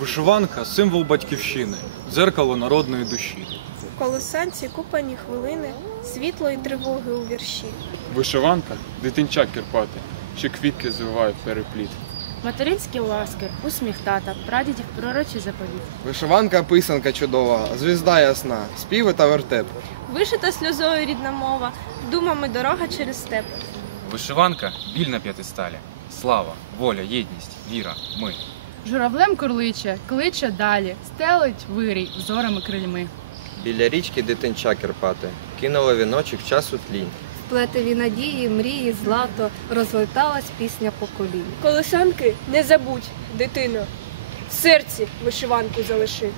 Вишиванка символ батьківщини, дзеркало народної душі. В колосанці купані хвилини, світло і тривоги у вірші. Вишиванка дитинча кірпати, що квітки звиває в перепліт. Материнські ласки, усміх тата, прадідів пророчий заповіт. Вишиванка писанка чудова, звізда ясна, співи та вертеп. Вишита сльозою рідна мова, думами дорога через степ. Вишиванка біль на п'ятисталі. Слава, воля, єдність, віра, ми. Журавлем курличе, кличе далі, стелить вирій зорами крильми. Біля річки дитинча кирпати, кинула віночок часу тлінь. В плетеві надії, мрії, злато розлеталась пісня поколінь. Колосанки не забудь, дитино, в серці вишиванку залиши.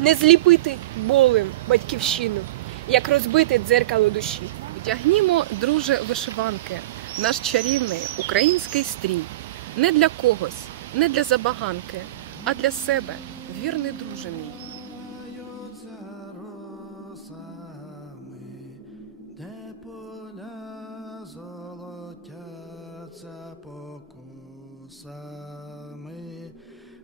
Не зліпити болем батьківщину, як розбити дзеркало душі. Вдягнімо, друже, вишиванки, наш чарівний український стрій. Не для когось, не для забаганки, а для себе, вірний друже мій. Золотяться покосами,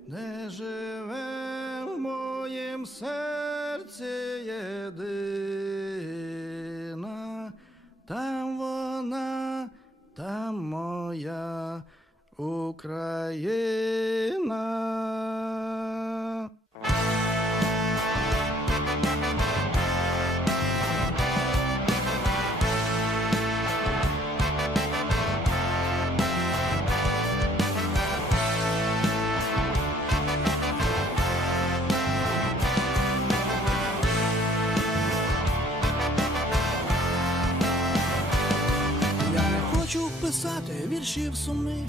де живе в моїм серці єдина, Україна. Писати віршів сумних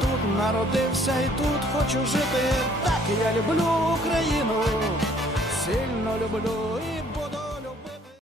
Тут народився і тут хочу жити. Так я люблю Україну. Сильно люблю і